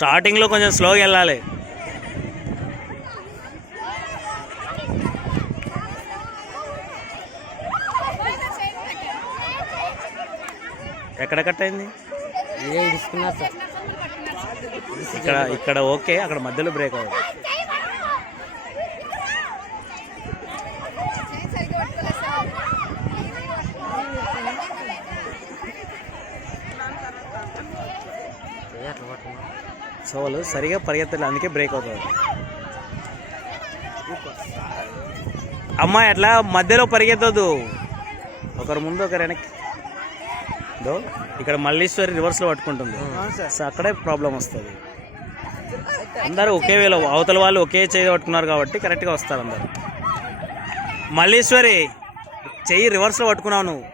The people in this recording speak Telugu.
స్టార్టింగ్లో కొంచెం స్లోగా వెళ్ళాలి. ఎక్కడ కట్ అయింది? ఇక్కడ ఓకే, అక్కడ మధ్యలో బ్రేక్ అవ్వదు. సో వాళ్ళు సరిగా పరిగెత్తలేదు, అందుకే బ్రేక్ అవుతుంది. అమ్మాయి అట్లా మధ్యలో పరిగెత్తదు, ఒకరు ముందు ఒకరు వెనక్కి. ఇక్కడ మల్లీశ్వరి రివర్స్లో పట్టుకుంటుంది, సో అక్కడే ప్రాబ్లం వస్తుంది. అందరూ ఒకే వేలో, అవతల వాళ్ళు ఒకే చెయ్యి పట్టుకున్నారు కాబట్టి కరెక్ట్గా వస్తారు అందరు. మల్లీశ్వరి చెయ్యి రివర్స్లో పట్టుకున్నావు నువ్వు.